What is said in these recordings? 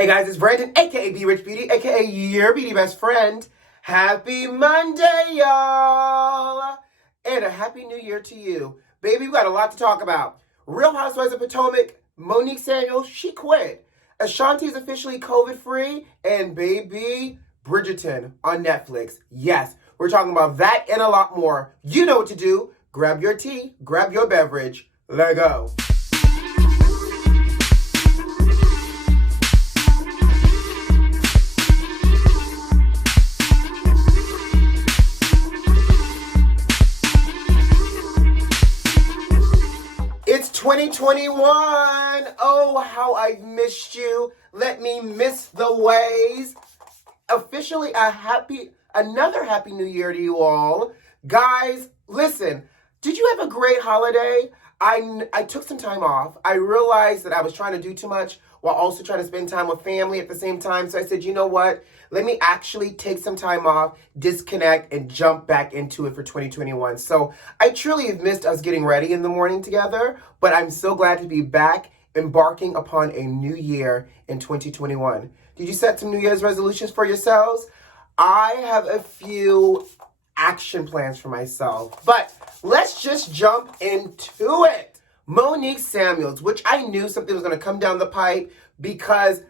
Hey guys, it's Brandon, aka Be Rich Beauty, aka your beauty best friend. Happy Monday, y'all! And a happy new year to you. Baby, we got a lot to talk about. Real Housewives of Potomac, MONIQUE Samuels, she quit. Ashanti is officially COVID-free, and baby, Bridgerton on Netflix. Yes, we're talking about that and a lot more. You know what to do. Grab your tea, grab your beverage. Let go. It's 2021. Oh, how I've missed you. Let me miss the ways. Officially another happy new year to you all. Guys, listen, did you have a great holiday? I took some time off. I realized that I was trying to do too much while also trying to spend time with family at the same time. So I said, you know what? Let me actually take some time off, disconnect, and jump back into it for 2021. So I truly have missed us getting ready in the morning together, but I'm so glad to be back embarking upon a new year in 2021. Did you set some New Year's resolutions for yourselves? I have a few action plans for myself, but let's just jump into it. MONIQUE Samuels, which I knew something was going to come down the pipe because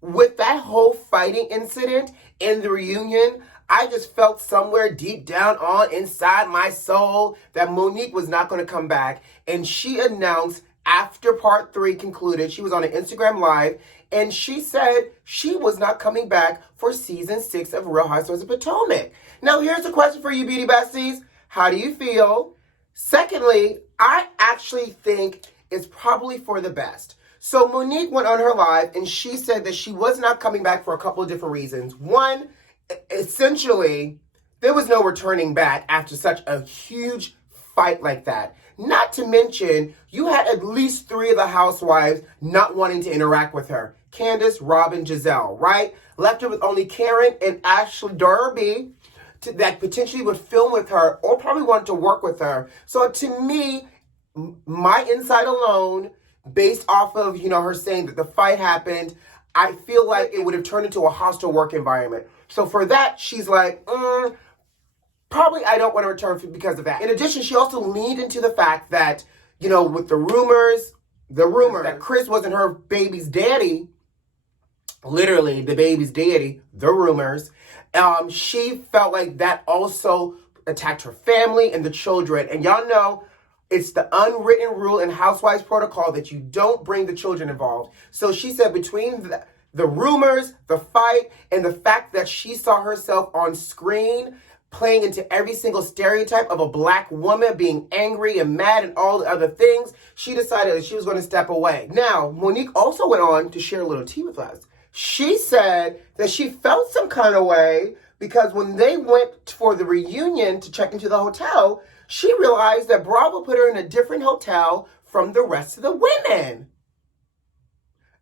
with that whole fighting incident in the reunion, I just felt somewhere deep down on inside my soul that MONIQUE was not going to come back. And she announced after part 3 concluded, she was on an Instagram Live, and she said she was not coming back for season 6 of Real Housewives of Potomac. Now, here's a question for you, beauty besties. How do you feel? Secondly, I actually think it's probably for the best. So MONIQUE went on her live, and she said that she was not coming back for a couple of different reasons. One, essentially, there was no returning back after such a huge fight like that. Not to mention, you had at least 3 of the housewives not wanting to interact with her. Candace, Robin, Giselle, right? Left her with only Karen and Ashley Derby that potentially would film with her or probably wanted to work with her. So to me, my insight alone, based off of, her saying that the fight happened, I feel like it would have turned into a hostile work environment. So for that, she's like, probably I don't want to return because of that. In addition, she also leaned into the fact that, with the rumor that Chris wasn't her baby's daddy, literally the baby's daddy, the rumors, she felt like that also attacked her family and the children. And y'all know, it's the unwritten rule in Housewives protocol that you don't bring the children involved. So she said between the rumors, the fight, and the fact that she saw herself on screen playing into every single stereotype of a black woman being angry and mad and all the other things, she decided that she was going to step away. Now, MONIQUE also went on to share a little tea with us. She said that she felt some kind of way because when they went for the reunion to check into the hotel, she realized that Bravo put her in a different hotel from the rest of the women.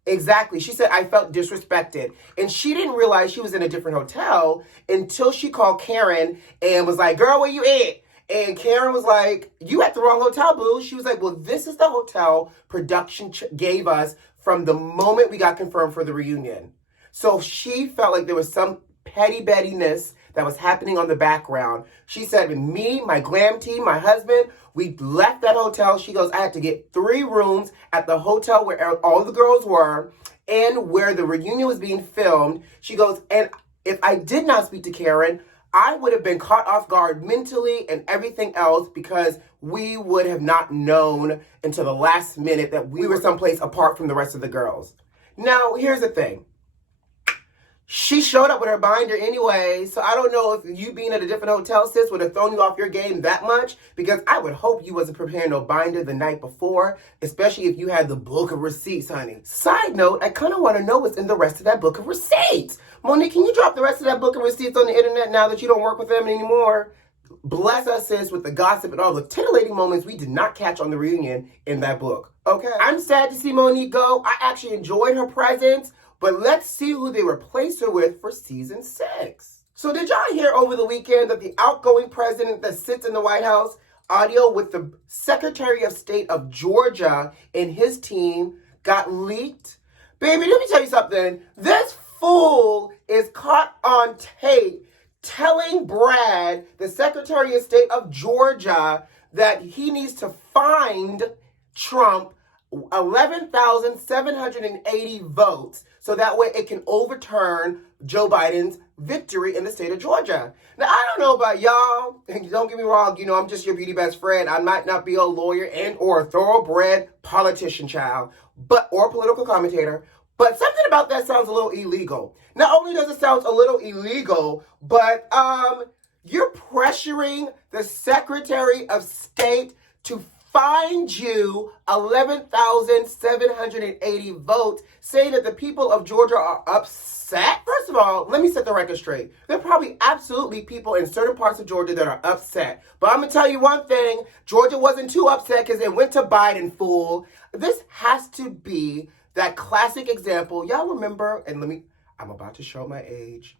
Exactly. She said, I felt disrespected. And she didn't realize she was in a different hotel until she called Karen and was like, girl, where you at? And Karen was like, you at the wrong hotel, boo. She was like, well, this is the hotel production gave us from the moment we got confirmed for the reunion. So she felt like there was some petty bettiness that was happening on the background. She said, me, my glam team, my husband, we left that hotel. She goes, I had to get 3 rooms at the hotel where all the girls were and where the reunion was being filmed. She goes, and if I did not speak to Karen, I would have been caught off guard mentally and everything else because we would have not known until the last minute that we were someplace apart from the rest of the girls. Now, here's the thing. She showed up with her binder anyway, so I don't know if you being at a different hotel, sis, would have thrown you off your game that much, because I would hope you wasn't preparing no binder the night before, especially if you had the book of receipts, honey. Side note, I kind of want to know what's in the rest of that book of receipts. MONIQUE, can you drop the rest of that book of receipts on the internet now that you don't work with them anymore? Bless us, sis, with the gossip and all the titillating moments we did not catch on the reunion in that book, okay? I'm sad to see MONIQUE go. I actually enjoyed her presence. But let's see who they replace her with for season 6. So did y'all hear over the weekend that the outgoing president that sits in the White House, audio with the Secretary of State of Georgia and his team got leaked? Baby, let me tell you something. This fool is caught on tape telling Brad, the Secretary of State of Georgia, that he needs to find Trump 11,780 votes so that way it can overturn Joe Biden's victory in the state of Georgia. Now, I don't know about y'all, and don't get me wrong, you know, I'm just your beauty best friend. I might not be a lawyer and or a thoroughbred politician child, or political commentator, but something about that sounds a little illegal. Not only does it sound a little illegal, but you're pressuring the Secretary of State to find you 11,780 votes, saying that the people of Georgia are upset. First of all, let me set the record straight. There are probably absolutely people in certain parts of Georgia that are upset. But I'm going to tell you one thing. Georgia wasn't too upset because it went to Biden, fool. This has to be that classic example. Y'all remember, and I'm about to show my age.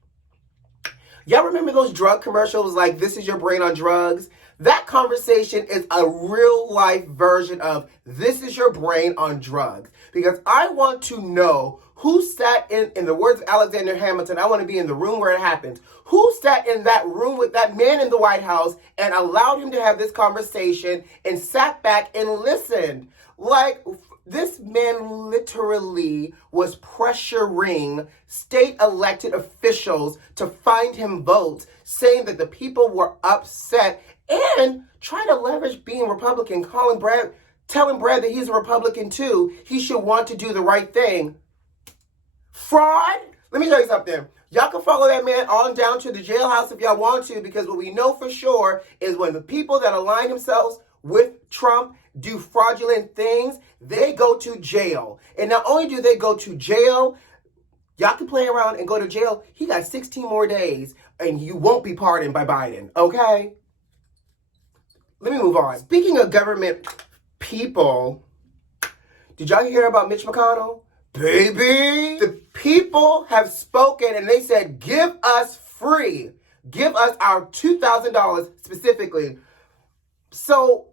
Y'all remember those drug commercials like, this is your brain on drugs? That conversation is a real life version of this is your brain on drugs. Because I want to know who sat in the words of Alexander Hamilton, I want to be in the room where it happens. Who sat in that room with that man in the White House and allowed him to have this conversation and sat back and listened? Like, this man literally was pressuring state elected officials to find him votes, saying that the people were upset and trying to leverage being Republican, telling Brad that he's a Republican too. He should want to do the right thing. Fraud? Let me tell you something. Y'all can follow that man on down to the jailhouse if y'all want to, because what we know for sure is when the people that align themselves with Trump do fraudulent things, they go to jail. And not only do they go to jail, y'all can play around and go to jail. He got 16 more days and you won't be pardoned by Biden, okay? Let me move on. Speaking of government people, did y'all hear about Mitch McConnell? Baby, the people have spoken and they said, give us free. Give us our $2,000 specifically. So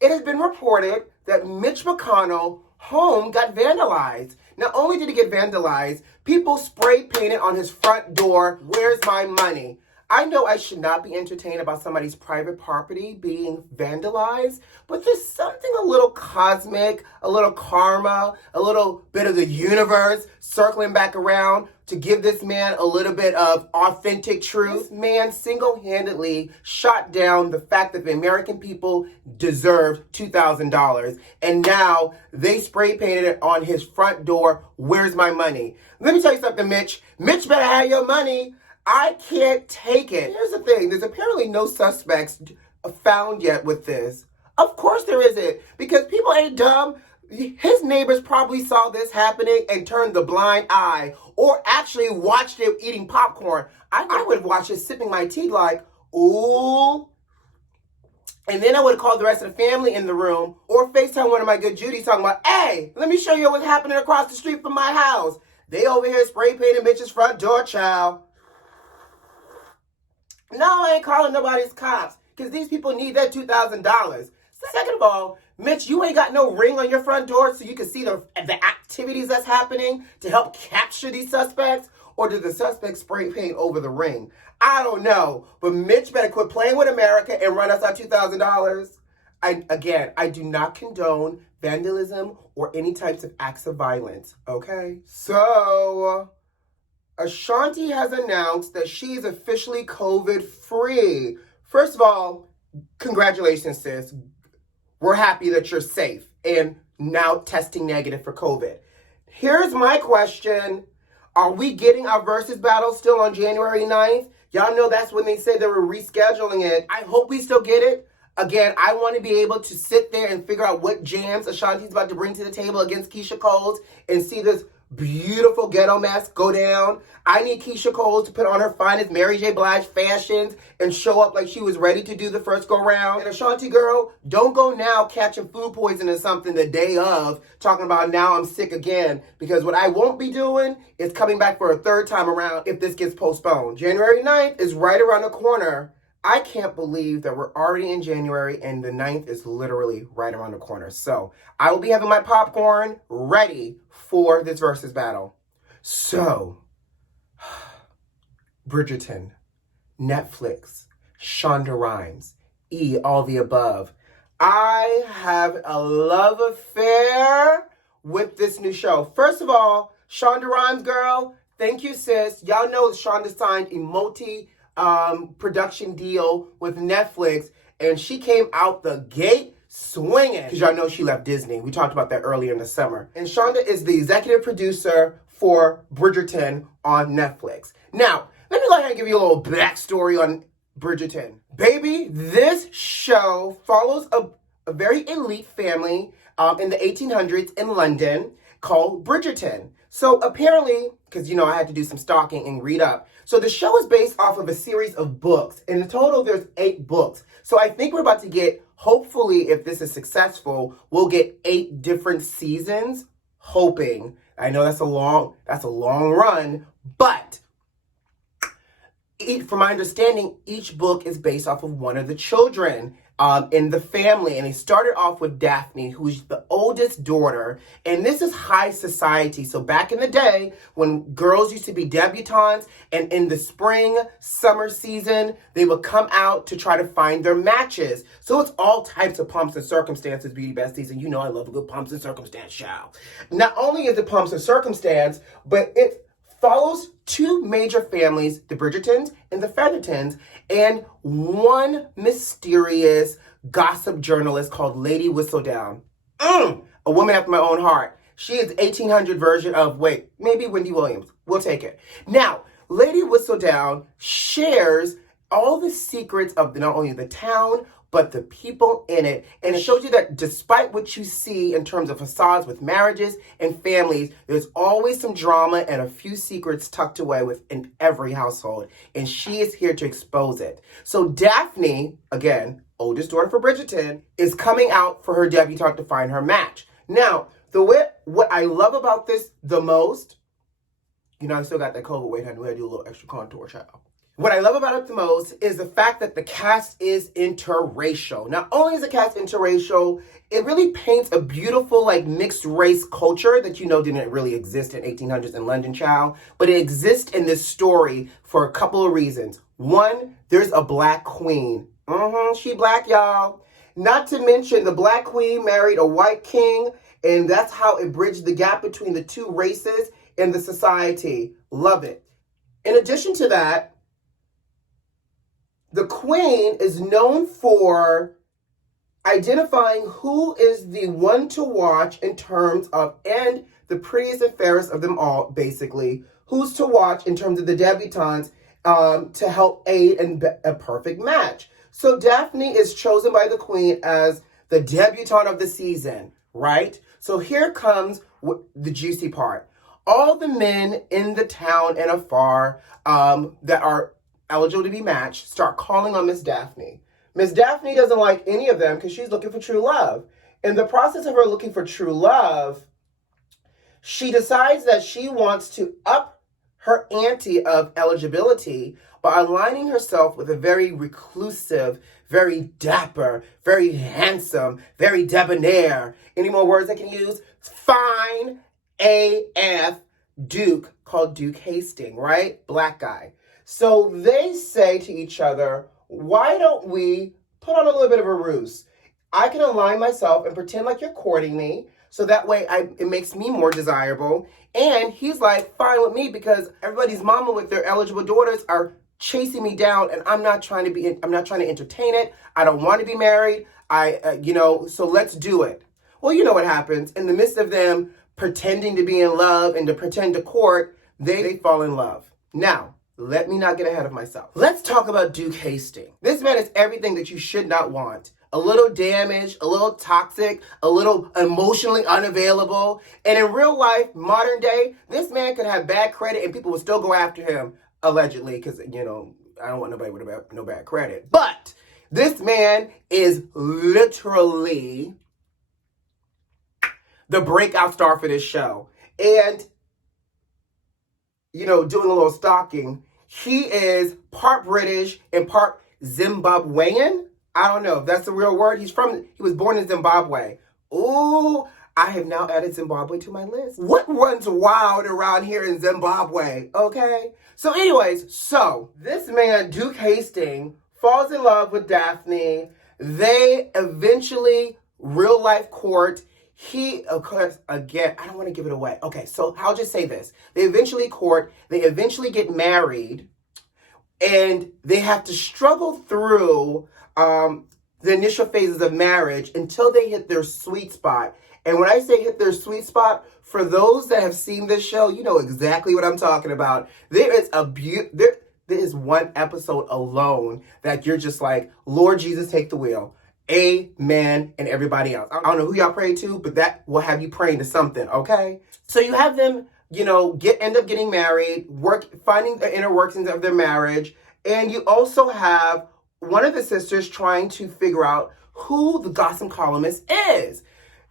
it has been reported that Mitch McConnell's home got vandalized. Not only did it get vandalized, people spray painted on his front door, "Where's my money?" I know I should not be entertained about somebody's private property being vandalized, but there's something a little cosmic, a little karma, a little bit of the universe circling back around to give this man a little bit of authentic truth. This man single-handedly shot down the fact that the American people deserved $2,000, and now they spray painted it on his front door, "Where's my money?" Let me tell you something, Mitch. Mitch better have your money. I can't take it. Here's the thing. There's apparently no suspects found yet with this. Of course there isn't, because people ain't dumb. His neighbors probably saw this happening and turned the blind eye, or actually watched it eating popcorn. I would have watched it sipping my tea like, ooh. And then I would have called the rest of the family in the room, or FaceTime one of my good Judys talking about, hey, let me show you what's happening across the street from my house. They over here spray painting Mitch's front door, child. No, I ain't calling nobody's cops, because these people need that $2,000. Second of all, Mitch, you ain't got no ring on your front door so you can see the activities that's happening to help capture these suspects? Or did the suspects spray paint over the ring? I don't know, but Mitch better quit playing with America and run us our $2,000. I do not condone vandalism or any types of acts of violence, okay? So Ashanti has announced that she is officially COVID-free. First of all, congratulations, sis. We're happy that you're safe and now testing negative for COVID. Here's my question. Are we getting our Versus battle still on January 9th? Y'all know that's when they said they were rescheduling it. I hope we still get it. Again, I want to be able to sit there and figure out what jams Ashanti's about to bring to the table against Keisha Cole's and see this beautiful ghetto mess go down. I need Keisha Cole to put on her finest Mary J. Blige fashions and show up like she was ready to do the first go round. And Ashanti girl, don't go now catching food poisoning or something the day of, talking about now I'm sick again. Because what I won't be doing is coming back for a third time around if this gets postponed. January 9th is right around the corner. I can't believe that we're already in January and the 9th is literally right around the corner. So I will be having my popcorn ready for this versus battle. So, Bridgerton, Netflix, Shonda Rhimes, all the above. I have a love affair with this new show. First of all, Shonda Rhimes, girl, thank you, sis. Y'all know Shonda signed a multi-production deal with Netflix, and she came out the gate swinging. Because y'all know she left Disney. We talked about that earlier in the summer. And Shonda is the executive producer for Bridgerton on Netflix. Now, let me go ahead and give you a little backstory on Bridgerton. Baby, this show follows a very elite family in the 1800s in London called Bridgerton. So apparently, because, I had to do some stalking and read up. So the show is based off of a series of books. In total, there's 8 books. So I think we're about to get, hopefully, if this is successful, we'll get 8 different seasons, hoping. I know that's a long run, but from my understanding, each book is based off of one of the children in the family. And they started off with Daphne, who's the oldest daughter. And this is high society. So back in the day, when girls used to be debutantes, and in the spring, summer season, they would come out to try to find their matches. So it's all types of pomps and circumstances, beauty besties. And I love a good pomps and circumstance, child. Not only is it pomps and circumstance, but it follows 2 major families, the Bridgertons and the Feathertons, and one mysterious gossip journalist called Lady Whistledown. A woman after my own heart. She is 1800 version of, maybe Wendy Williams. We'll take it. Now, Lady Whistledown shares all the secrets of not only the town, but the people in it. And it shows you that despite what you see in terms of facades with marriages and families, there's always some drama and a few secrets tucked away within every household. And she is here to expose it. So Daphne, again, oldest daughter for Bridgerton, is coming out for her debutante to find her match. Now, what I love about this the most, I still got that COVID weight, honey. We had to do a little extra contour, child. What I love about it the most is the fact that the cast is interracial. Not only is the cast interracial, it really paints a beautiful, mixed race culture that didn't really exist in 1800s in London, child. But it exists in this story for a couple of reasons. One, there's a black queen. She black, y'all. Not to mention the black queen married a white king, and that's how it bridged the gap between the 2 races in the society. Love it. In addition to that, the queen is known for identifying who is the one to watch in terms of, and the prettiest and fairest of them all, basically, who's to watch in terms of the debutantes to help aid in a perfect match. So Daphne is chosen by the queen as the debutante of the season, right? So here comes the juicy part. All the men in the town and afar that are eligible to be matched start calling on Miss Daphne. Miss Daphne doesn't like any of them because she's looking for true love. In the process of her looking for true love, she decides that she wants to up her ante of eligibility by aligning herself with a very reclusive, very dapper, very handsome, very debonair, any more words I can use? Fine AF Duke called Duke Hastings, right? Black guy. So they say to each other, why don't we put on a little bit of a ruse? I can align myself and pretend like you're courting me, so that way it makes me more desirable. And he's like, fine with me, because everybody's mama with their eligible daughters are chasing me down, and I'm not trying to entertain it. I don't want to be married. So let's do it. Well, you know what happens. In the midst of them pretending to be in love and to pretend to court, they fall in love. Now, let me not get ahead of myself. Let's talk about Duke Hastings. This man is everything that you should not want. A little damaged, a little toxic, a little emotionally unavailable. And in real life, modern day, this man could have bad credit and people would still go after him, allegedly, because, I don't want nobody with no bad credit. But this man is literally the breakout star for this show. And, doing a little stalking, he is part British and part Zimbabwean. I don't know if that's the real word. He was born in Zimbabwe. Ooh, I have now added Zimbabwe to my list. What runs wild around here in Zimbabwe, okay? So anyways, this man, Duke Hastings, falls in love with Daphne. They eventually, real life court. He, of course, again, I don't want to give it away. Okay, so I'll just say this. They eventually court, they eventually get married, and they have to struggle through the initial phases of marriage until they hit their sweet spot. And when I say hit their sweet spot, for those that have seen this show, you know exactly what I'm talking about. There is one episode alone that you're just like, Lord Jesus, take the wheel. Amen, and everybody else. I don't know who y'all pray to, but that will have you praying to something, okay? So you have them, end up getting married, finding the inner workings of their marriage, and you also have one of the sisters trying to figure out who the gossip columnist is.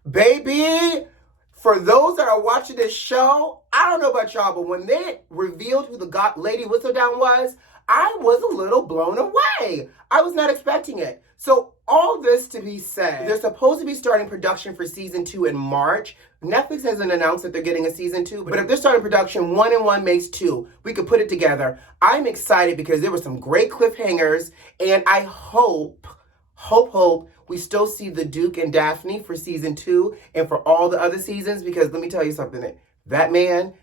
Baby, for those that are watching this show, I don't know about y'all, but when they revealed who the Lady Whistledown was, I was a little blown away. I was not expecting it. So all this to be said, they're supposed to be starting production for season 2 in March. Netflix hasn't announced that they're getting a season 2, but if they're starting production, 1 and 1 makes 2. We could put it together. I'm excited because there were some great cliffhangers, and I hope we still see the Duke and Daphne for season 2 and for all the other seasons, because let me tell you something, that man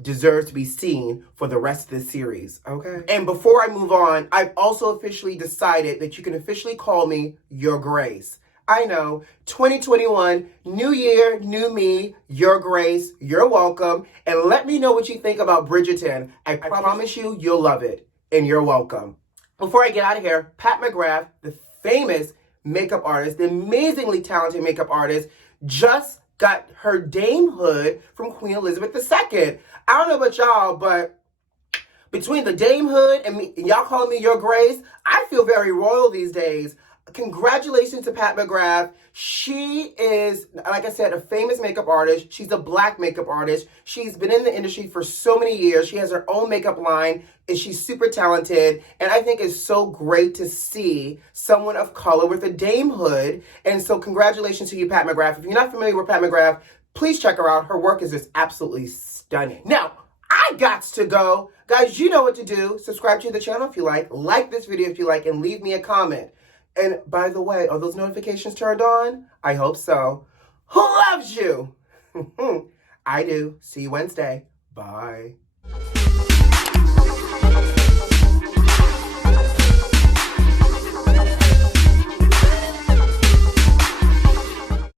deserves to be seen for the rest of this series, okay? And before I move on, I've also officially decided that you can officially call me Your Grace. I know, 2021, new year, new me, Your Grace, you're welcome. And let me know what you think about Bridgerton. I promise you, you'll love it, and you're welcome. Before I get out of here, Pat McGrath, the famous makeup artist, the amazingly talented makeup artist, just got her damehood from Queen Elizabeth II. I don't know about y'all, but between the damehood and me, and y'all calling me Your Grace, I feel very royal these days. Congratulations to Pat McGrath. She is, like I said, a famous makeup artist. She's a Black makeup artist. She's been in the industry for so many years. She has her own makeup line, and she's super talented. And I think it's so great to see someone of color with a damehood. And so congratulations to you, Pat McGrath. If you're not familiar with Pat McGrath, please check her out. Her work is just absolutely stunning. Now, I got to go. Guys, you know what to do. Subscribe to the channel if you like this video if you like, and leave me a comment. And by the way, are those notifications turned on? I hope so. Who loves you? I do. See you Wednesday. Bye.